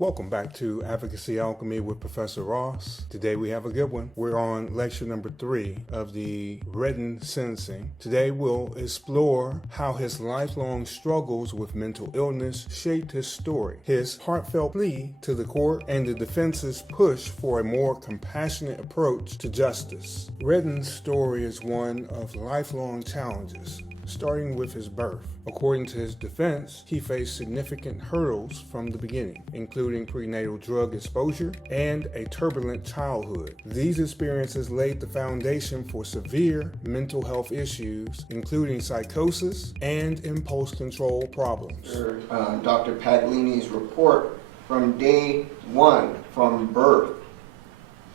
Welcome back to Advocacy Alchemy with Professor Ross. Today we have a good one. We're on lecture number 3 of the Redden sentencing. Today we'll explore how his lifelong struggles with mental illness shaped his story, his heartfelt plea to the court, and the defense's push for a more compassionate approach to justice. Redden's story is one of lifelong challenges, starting with his birth. According to his defense, he faced significant hurdles from the beginning, including prenatal drug exposure and a turbulent childhood. These experiences laid the foundation for severe mental health issues, including psychosis and impulse control problems. Dr. Paglini's report, from day one, from birth,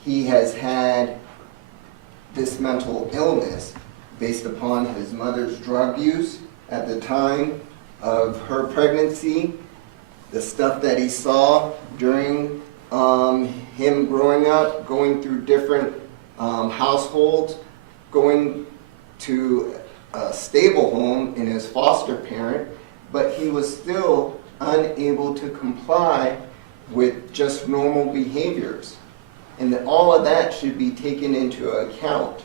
he has had this mental illness based upon his mother's drug use at the time of her pregnancy, the stuff that he saw during him growing up, going through different households, going to a stable home in his foster parent, but he was still unable to comply with just normal behaviors. And that all of that should be taken into account.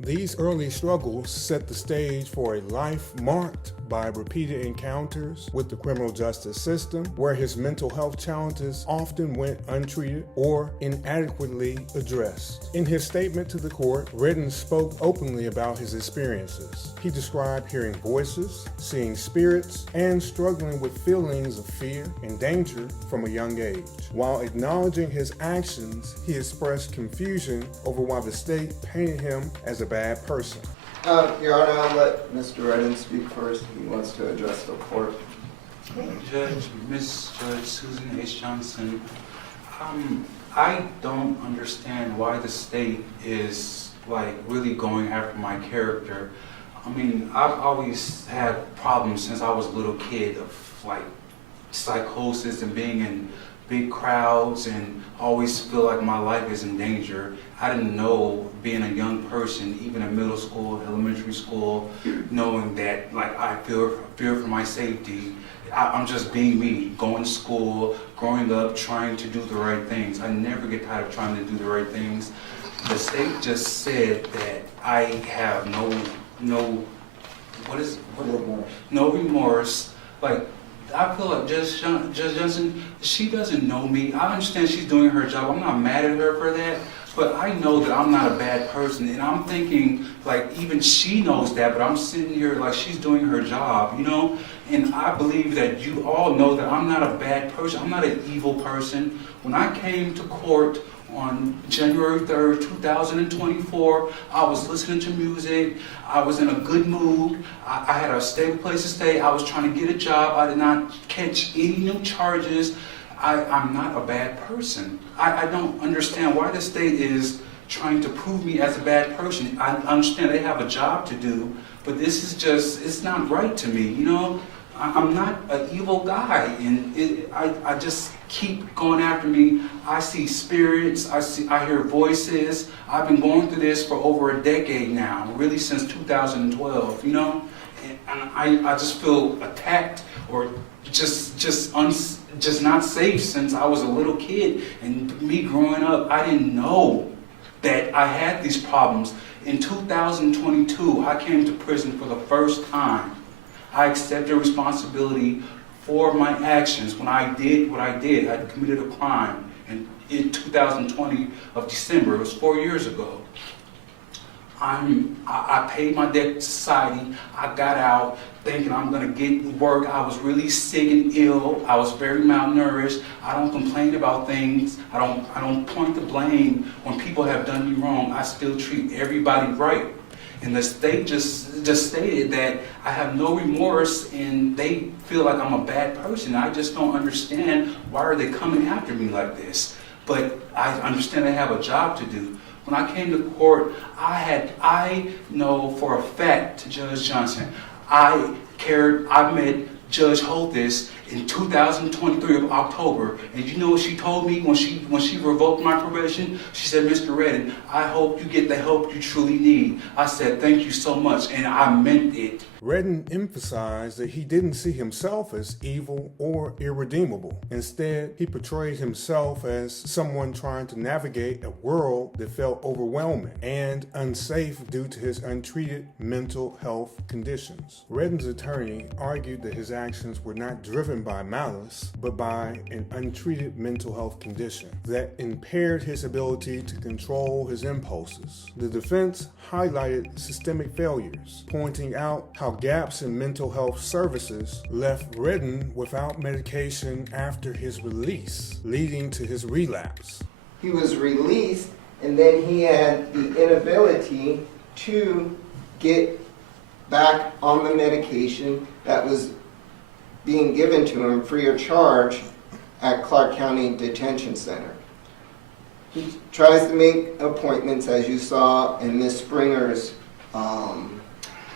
These early struggles set the stage for a life marked by repeated encounters with the criminal justice system, where his mental health challenges often went untreated or inadequately addressed. In his statement to the court, Redden spoke openly about his experiences. He described hearing voices, seeing spirits, and struggling with feelings of fear and danger from a young age. While acknowledging his actions, he expressed confusion over why the state painted him as a bad person. Your Honor, I'll let Mr. Redden speak first. He wants to address the court. Miss Judge Susan H. Johnson, I don't understand why the state is really going after my character. I mean, I've always had problems since I was a little kid of psychosis and being in big crowds and always feel like my life is in danger. I didn't know, being a young person, even in middle school, elementary school, knowing that I fear for my safety. I'm just being me, going to school, growing up, trying to do the right things. I never get tired of trying to do the right things. The state just said that I have no remorse. I feel like Judge Johnson, she doesn't know me. I understand she's doing her job. I'm not mad at her for that. But I know that I'm not a bad person. And I'm thinking, even she knows that, but I'm sitting here like she's doing her job, you know? And I believe that you all know that I'm not a bad person. I'm not an evil person. When I came to court on January 3rd, 2024, I was listening to music. I was in a good mood. I had a stable place to stay. I was trying to get a job. I did not catch any new charges. I'm not a bad person. I don't understand why the state is trying to prove me as a bad person. I understand they have a job to do, but this is just, it's not right to me, you know? I'm not an evil guy, and I just keep going after me. I see spirits, I hear voices. I've been going through this for over a decade now, really since 2012, you know? And I just feel attacked or just not safe since I was a little kid. And me growing up, I didn't know that I had these problems. In 2022, I came to prison for the first time. I accepted responsibility for my actions. When I did what I did, I committed a crime in 2020 of December. It was 4 years ago. I paid my debt to society. I got out thinking I'm gonna get work. I was really sick and ill. I was very malnourished. I don't complain about things. I don't point the blame when people have done me wrong. I still treat everybody right. And the state just stated that I have no remorse and they feel like I'm a bad person. I just don't understand, why are they coming after me like this? But I understand they have a job to do. When I came to court, I know for a fact, Judge Johnson, I met Judge Holthus, in 2023 of October. And you know what she told me when she revoked my probation? She said, Mr. Redden, I hope you get the help you truly need. I said, thank you so much, and I meant it. Redden emphasized that he didn't see himself as evil or irredeemable. Instead, he portrayed himself as someone trying to navigate a world that felt overwhelming and unsafe due to his untreated mental health conditions. Redden's attorney argued that his actions were not driven by malice, but by an untreated mental health condition that impaired his ability to control his impulses. The defense highlighted systemic failures, pointing out how gaps in mental health services left Redden without medication after his release, leading to his relapse. He was released, and then he had the inability to get back on the medication that was being given to him free of charge at Clark County Detention Center. He tries to make appointments, as you saw in Ms. Springer's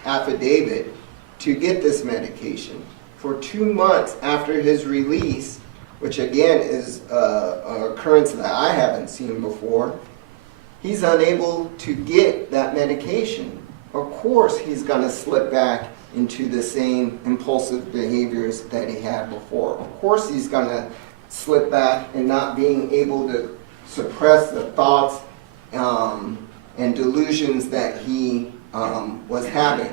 affidavit, to get this medication. For 2 months after his release, which again is an occurrence that I haven't seen before, he's unable to get that medication. Of course he's going to slip back into the same impulsive behaviors that he had before. Of course he's going to slip back and not being able to suppress the thoughts and delusions that he was having.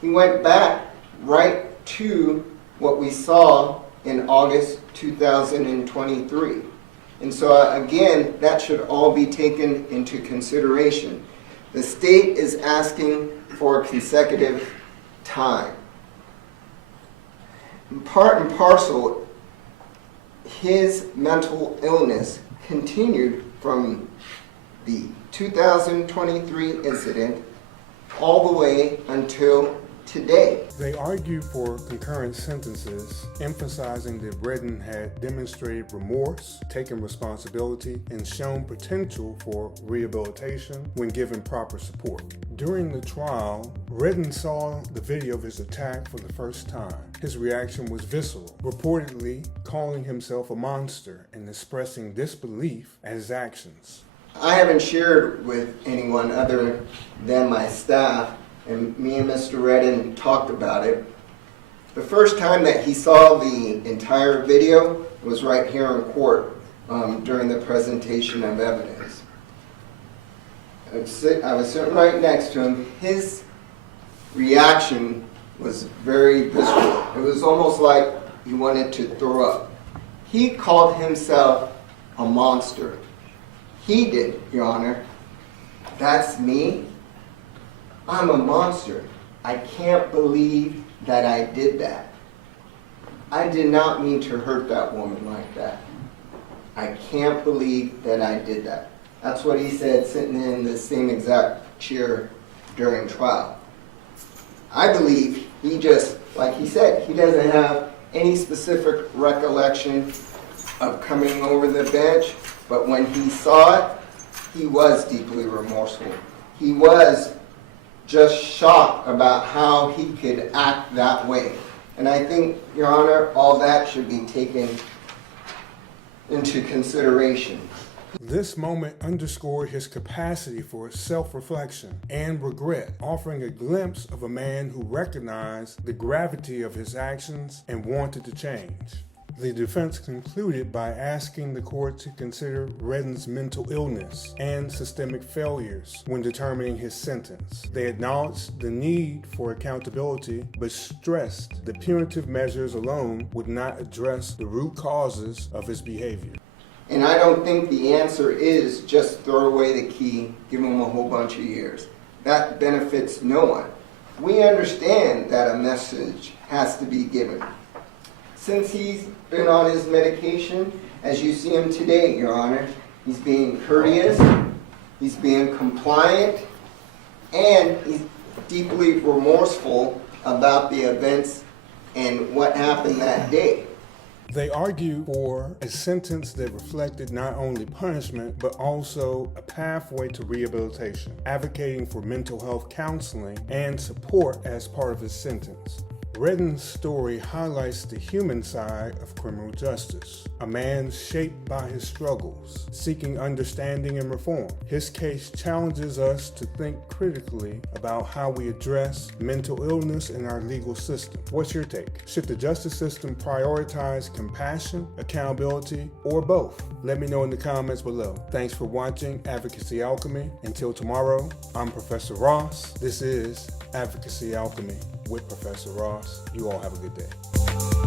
He went back right to what we saw in August 2023. And so again, that should all be taken into consideration. The state is asking for consecutive time. Part and parcel, his mental illness continued from the 2023 incident all the way until today. They argued for concurrent sentences, emphasizing that Redden had demonstrated remorse, taken responsibility, and shown potential for rehabilitation when given proper support. During the trial, Redden saw the video of his attack for the first time. His reaction was visceral, reportedly calling himself a monster and expressing disbelief at his actions. I haven't shared with anyone other than my staff, and me and Mr. Redden talked about it. The first time that he saw the entire video was right here in court during the presentation of evidence. I was sitting right next to him. His reaction was very visceral. It was almost like he wanted to throw up. He called himself a monster. He did, Your Honor. That's me. I'm a monster. I can't believe that I did that. I did not mean to hurt that woman like that. I can't believe that I did that. That's what he said sitting in the same exact chair during trial. I believe he just, like he said, he doesn't have any specific recollection of coming over the bench, but when he saw it, he was deeply remorseful. He was just shocked about how he could act that way. And I think, Your Honor, all that should be taken into consideration. This moment underscored his capacity for self-reflection and regret, offering a glimpse of a man who recognized the gravity of his actions and wanted to change. The defense concluded by asking the court to consider Redden's mental illness and systemic failures when determining his sentence. They acknowledged the need for accountability, but stressed that punitive measures alone would not address the root causes of his behavior. And I don't think the answer is just throw away the key, give him a whole bunch of years. That benefits no one. We understand that a message has to be given. Since he's been on his medication, as you see him today, Your Honor, he's being courteous, he's being compliant, and he's deeply remorseful about the events and what happened that day. They argued for a sentence that reflected not only punishment, but also a pathway to rehabilitation, advocating for mental health counseling and support as part of his sentence. Redden's story highlights the human side of criminal justice, a man shaped by his struggles, seeking understanding and reform. His case challenges us to think critically about how we address mental illness in our legal system. What's your take? Should the justice system prioritize compassion, accountability, or both? Let me know in the comments below. Thanks for watching Advocacy Alchemy. Until tomorrow, I'm Professor Ross. This is Advocacy Alchemy with Professor Ross. You all have a good day.